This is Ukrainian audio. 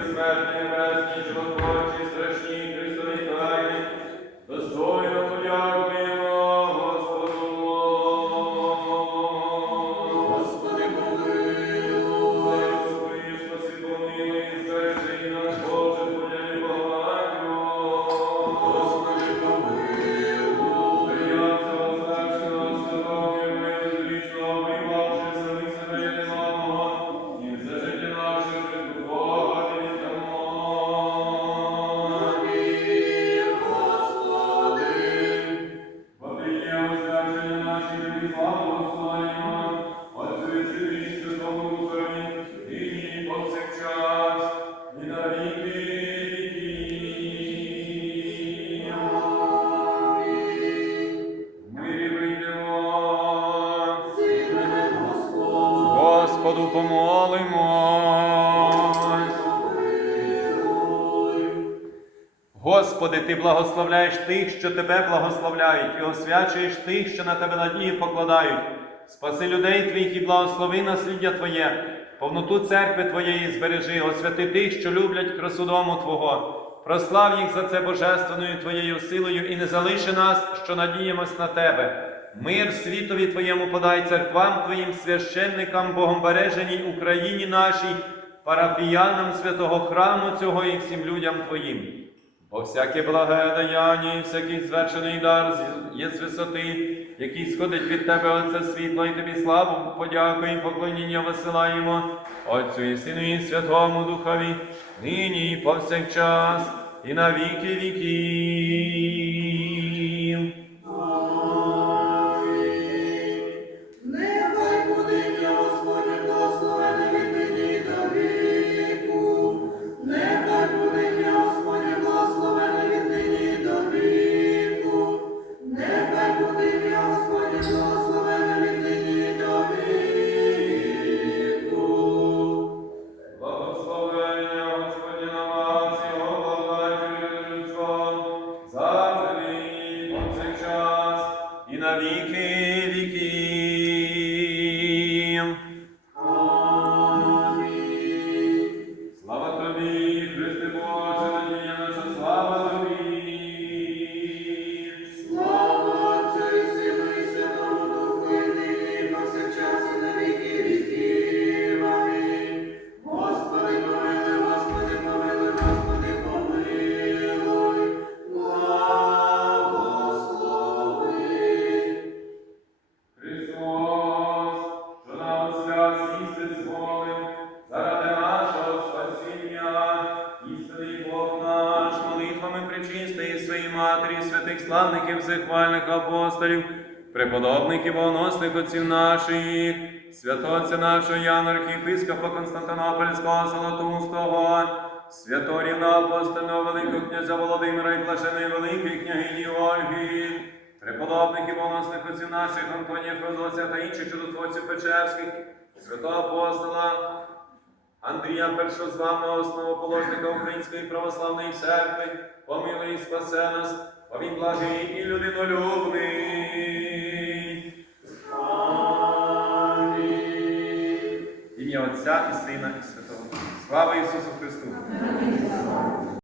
причисті, безсмертні, небесні, Господу помолимось. Господи, Ти благословляєш тих, що Тебе благословляють, і освячуєш тих, що на Тебе надії покладають. Спаси людей Твоїх і благослови насліддя Твоє, повноту церкви Твоєї збережи, освяти тих, що люблять красу дому Твого. Прослав їх за це божественною Твоєю силою і не залиши нас, що надіємось на Тебе. Мир світові Твоєму подай церквам Твоїм священникам, богомбереженій Україні нашій, парафіянам святого храму цього і всім людям Твоїм. Бо всяке благе даяння і всякий звершений дар є з висоти, який сходить від тебе, Отце світло, і тобі славу, подяку і поклоніння висилаємо, Отцю і Сину і Святому Духові, нині і повсякчас, і на віки віків. Бог наш, молитвами причистої своїй матері, святих славників, зихвальних апостолів, преподобників, богоносних отців наших, святоця нашого Яна, архієпископа Константинопольського Золотоустого, святорів на апостольного Великого князя Володимира і блаженої Великої княгині Ольги, преподобних і боносних отців наших Антонія Феодосія та інших чудотворців Печерських, святого апостола Андрія Першозваного, основоположника Української православної церкви, помилуй і спасе нас, бо він благий і людинолюбний. Ім'я Отця і Сина і Святого. Слава Ісусу!